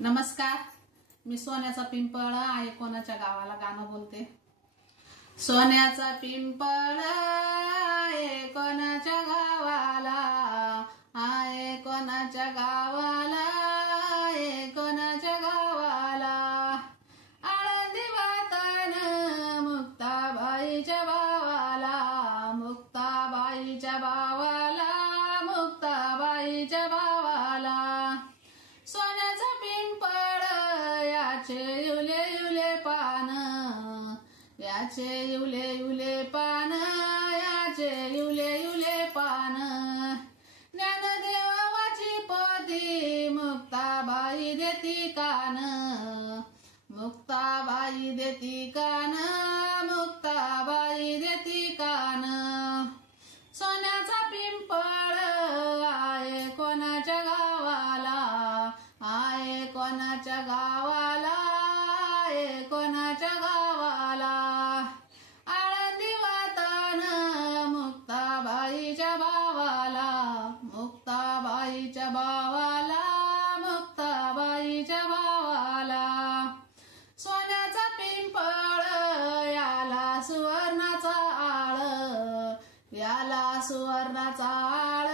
नमस्कार, मी सोन्याचा पिंपळ आहे कोणाच्या गावाला गाणं बोलते। सोन्याचा पिंपळ आहे कोणाच्या गावाला, आहे कोणाच्या गावाला, आहे कोणाच्या गावाला। आळंदी वातान मुक्ताबाईच्या भावाला, मुक्ताबाईच्या भावाला, मुक्ताबाईच्या भावाला। सोन्याचा पिंपळ याचे युले युले पान, याचे युले युले पान, याचे युले युले पान। ज्ञानदेवाची पोथी मुक्ताबाई देती कान, मुक्ताबाई देती कान, मुक्ताबाई देती कान। सोन्याचा पिंपळ आहे कोणाच्या गावाला, आहे कोणाच्या गावाला, आहे कोणाच्या गावाला। आळंदी वातान मुक्ताबाईच्या भावाला, मुक्ताबाईच्या भावाला, मुक्ताबाईच्या भावाला। सोन्याचा पिंपळ याला सुवर्णाचा आळ, याला सुवर्णाचा आळ,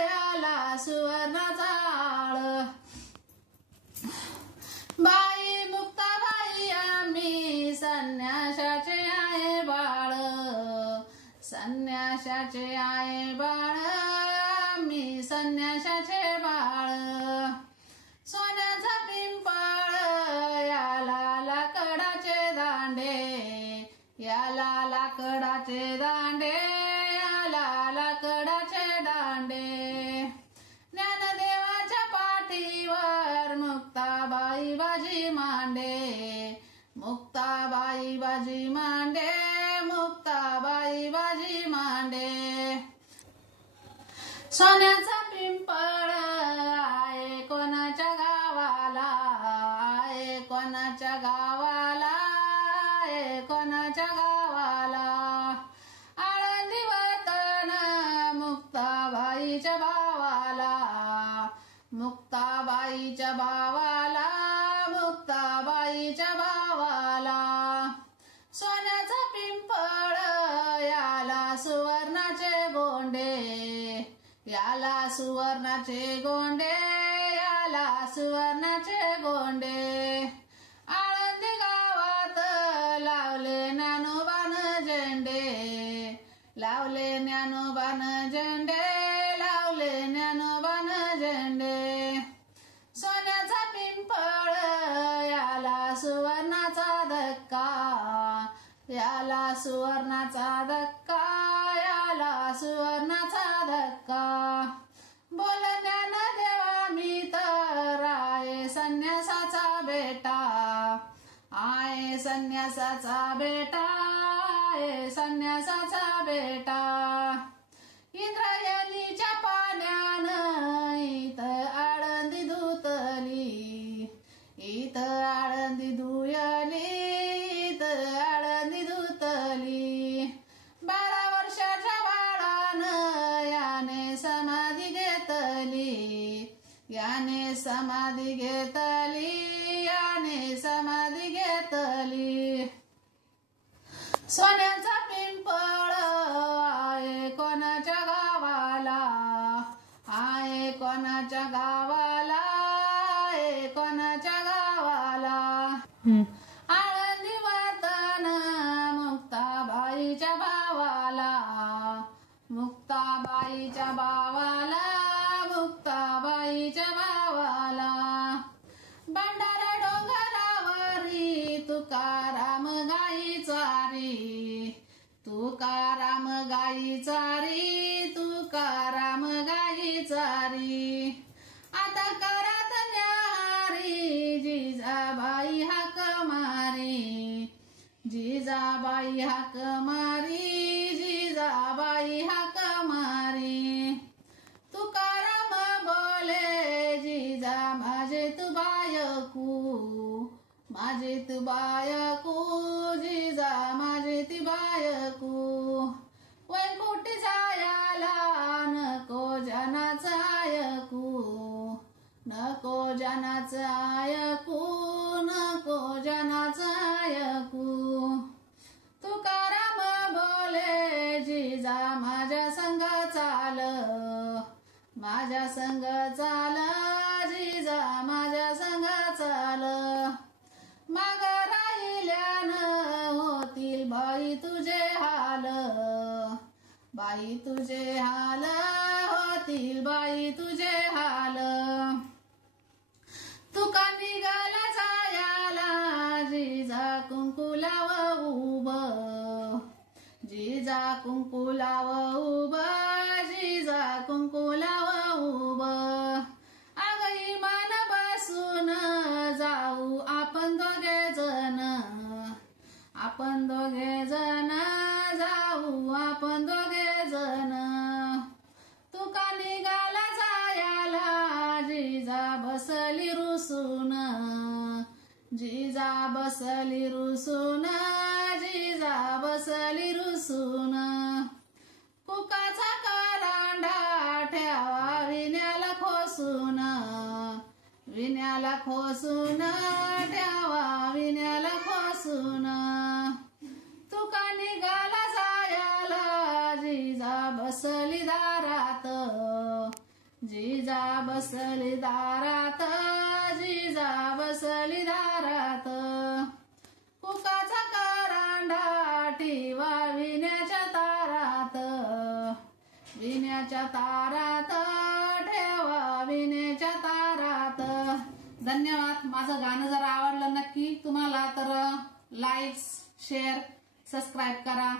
याला सुवर्णाचा आळ। बाई मुक्ताबाई आम्ही संन्याशाचे आहे बाळ, संन्याशाचे आहे बाळ, आम्ही संन्याशाचे बाळ। सोन्याचा पिंपळ याला लाकडाचे दांडे, याला लाकडाचे दांडे, याला लाकडाचे दांडे। ज्ञानदेवाच्या पाठीवर मुक्ताबाई बाजी मांडे, मुक्ताबाई बाजी मांडे, मुक्ताबाई बाजी मांडे। सोन्याचा पिंपळ आहे कोणाच्या गावाला, आहे कोणाच्या गावाला, आहे कोणाच्या गावाला। आळंदी वातान मुक्ताबाईच्या भावाला, मुक्ताबाईच्या भावाला, मुक्ताबाईच्या भावाला। सोन्याचा पिंपळ याला सुवर्णाचे गोंडे, याला सुवर्णाचे गोंडे, याला सुवर्णाचे गोंडे। आळंदी गावात लावले ज्ञानोबान झेंडे, लावले ज्ञानोबान झेंडे, लावले ज्ञानोबान झेंडे। सोन्याचा पिंपळ याला सुवर्णाचा धक्का, याला सुवर्णाचा धक्का, याला सुवर्णाचा धक्का। बोल ज्ञानदेवा मी तर आहे संन्यासाचा बेटा, आहे संन्यासाचा बेटा, आहे संन्यासाचा बेटा। इंद्रायणीच्या पाण्यानं इथं आळंदी धुतली, इथं आळंदी धुयली, इथं आळंदी धुतली। 12 वर्षाच्या बाळानं याने समाधी घेतली, याने समाधी घेतली, याने समाधी घेतली। सोन्याचा पिंपळ आहे कोणाच्या गावाला, आहे कोणाच्या गावाला, आहे कोणाच्या गावाला। आळंदी वातान मुक्ताबाईच्या भावाला, मुक्ताबाईच्या भावाला, मुक्ताबाईच्या भावाला। भंडारा डोंगरावरी तुकाराम गाई चारी, तुकाराम गाई चारी, तुकाराम गाई चारी। आता करत न्याहारी जिजाबाई हाक मारी, जिजाबाई हाक मारी, जिजाबाई हाक मारी। तुकाराम बोले जिजा माझे तू बायकू, माझे तू बायकू, जिजा माझे ती बायकू। वैकुंठी जायाला नको जनाचं ऐकू, नको जनाचं ऐकू नको जनाचं ऐकू तुकाराम बोले जिजा माझ्या संग चाल माझ्या संग चाल जिजा माझ्या संग चाल माग राहिल्यानं होतील बाई तुझे हाल बाई तुझे हाल होतील बाई तुझे हाल तुका निघाला जायाला जिजा कुंकू लाव उभ जिजा कुंकू लाव उभ जिजा कुंकू लाव उभ अग इमान बसून जाऊ आपण दोघे जण आपण दोघे जण जाऊ आपण दोघे जण तुका निघाला जायाला जिजा बसली रुसून जिजा बसली रुसून जिजा बसली रुसून कुकाचा करांडा ठेवा विण्याला खोसून विण्याला खोसून ठेवा विण्याला खोसून तुका निघाला जायाला जिजा बसली दारात जिजा बसली दारात जिजा बसली दारात कुकाचा करांडा ठेवा विण्याच्या तारात विण्याच्या तारात ठेवा विण्याच्या तारात धन्यवाद. माझं गाणं जर आवडलं नक्की तुम्हाला तर लाईक शेअर सबस्क्राईब करा.